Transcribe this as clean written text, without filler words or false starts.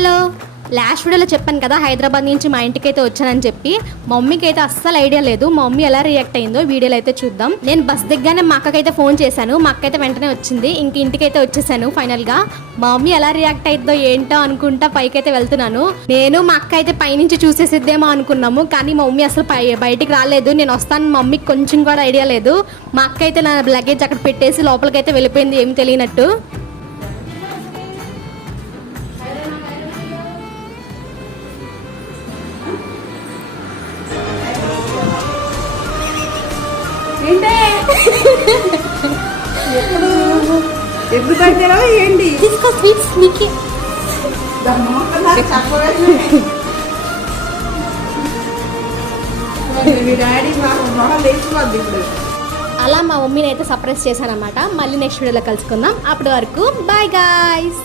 Hello, last వీడియోలో చెప్పాను కదా హైదరాబాద్ నుంచి మా ఇంటికి అయితే వచ్చానని చెప్పి. మా మమ్మీకి అయితే అస్సలు ఐడియా లేదు. మా మమ్మీ ఎలా రియాక్ట్ అయిందో వీడియోలో అయితే చూద్దాం. నేను బస్ దిగ్గానే మా అక్కకైతే ఫోన్ చేశాను. మా అక్క అయితే వెంటనే వచ్చింది. ఇంక ఇంటికైతే వచ్చేసాను ఫైనల్ గా. మా మమ్మీ ఎలా రియాక్ట్ అయిద్దో ఏంటో అనుకుంటా పైకైతే వెళ్తున్నాను. నేను మా అక్క అయితే పైనుంచి చూసేసిద్దేమో అనుకున్నాము, కానీ మా మమ్మీ అసలు బయటికి రాలేదు. నేను వస్తాను, మా మమ్మీకి కొంచెం కూడా ఐడియా లేదు. మా అక్క అయితే నా లగేజ్ అక్కడ పెట్టేసి లోపలికైతే వెళ్ళిపోయింది ఏమి తెలియనట్టు. ఎప్పుడు దగ్గర ఏంటి తీసుకో స్వీట్స్ నీకే. డాడీ లేచిపోద్ది ఇప్పుడు. అలా మా మమ్మీని అయితే సర్ప్రైజ్ చేశానమాట. మళ్ళీ నెక్స్ట్ వీడియోలో కలుసుకుందాం. అప్పటి వరకు బాయ్ గాయ్స్.